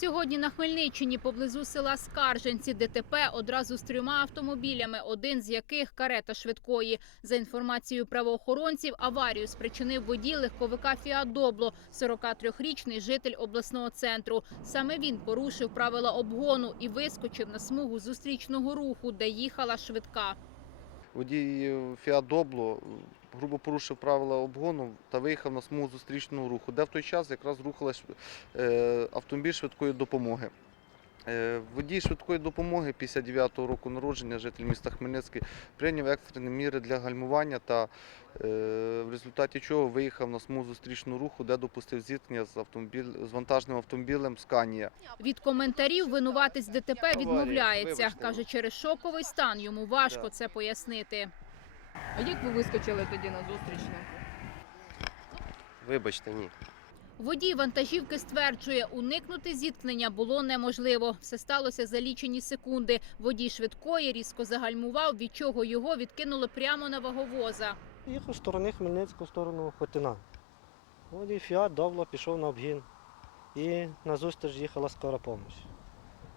Сьогодні на Хмельниччині поблизу села Скарженці ДТП одразу з трьома автомобілями, один з яких карета швидкої. За інформацією правоохоронців, аварію спричинив водій легковика Фіат Добло, 43-річний житель обласного центру. Саме він порушив правила обгону і вискочив на смугу зустрічного руху, де їхала швидка. Водій Фіат Добло е, грубо порушив правила обгону та виїхав на смугу зустрічного руху, де в той час якраз рухалась е, автомобіль швидкої допомоги. Е, Водій швидкої допомоги 59-го року народження, житель міста Хмельницький, прийняв екстрені міри для гальмування та е, в результаті чого виїхав на смугу зустрічного руху, де допустив зіткнення з, автомобіль, з вантажним автомобілем Сканія. Від коментарів винуватець ДТП відмовляється. Каже, через шоковий стан йому важко це пояснити. А як ви вискочили тоді на зустрічну? Вибачте, ні. Водій вантажівки стверджує, уникнути зіткнення було неможливо. Все сталося за лічені секунди. Водій швидкої різко загальмував, від чого його відкинуло прямо на ваговоза. Їхав з сторони Хмельницького в сторону Хотина. Водій Фіат Добло пішов на обгін. І назустріч їхала скора помощь.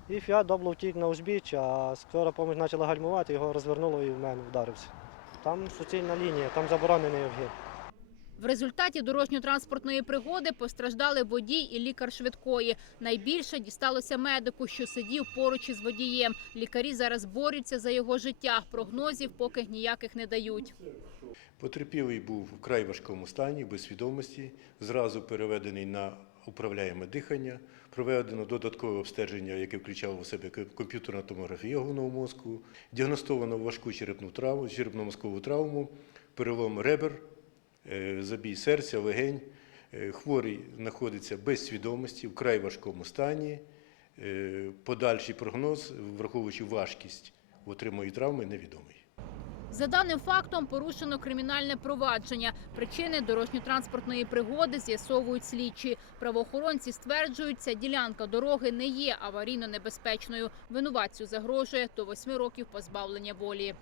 І Фіат Добло втік на узбіч, а скора помощь почала гальмувати, його розвернуло і в мене вдарився. Там суцільна лінія, там заборонений обгін. В результаті дорожньо-транспортної пригоди постраждали водій і лікар швидкої. Найбільше дісталося медику, що сидів поруч із водієм. Лікарі зараз борються за його життя. Прогнозів поки ніяких не дають. Потерпілий був в край важкому стані, без свідомості, зразу переведений на управляєме дихання, проведено додаткове обстеження, яке включало в себе к- комп'ютерна томографія головного мозку, діагностовано важку черепну травму, черепно-мозкову травму, перелом ребер, забій серця, легень. Е, Хворий знаходиться без свідомості, в край важкому стані. Е, Подальший прогноз, враховуючи важкість отриманої травми, невідомий. За даним фактом порушено кримінальне провадження. Причини дорожньо-транспортної пригоди з'ясовують слідчі. Правоохоронці стверджують, ця ділянка дороги не є аварійно небезпечною. Винуватцю загрожує до восьми років позбавлення волі.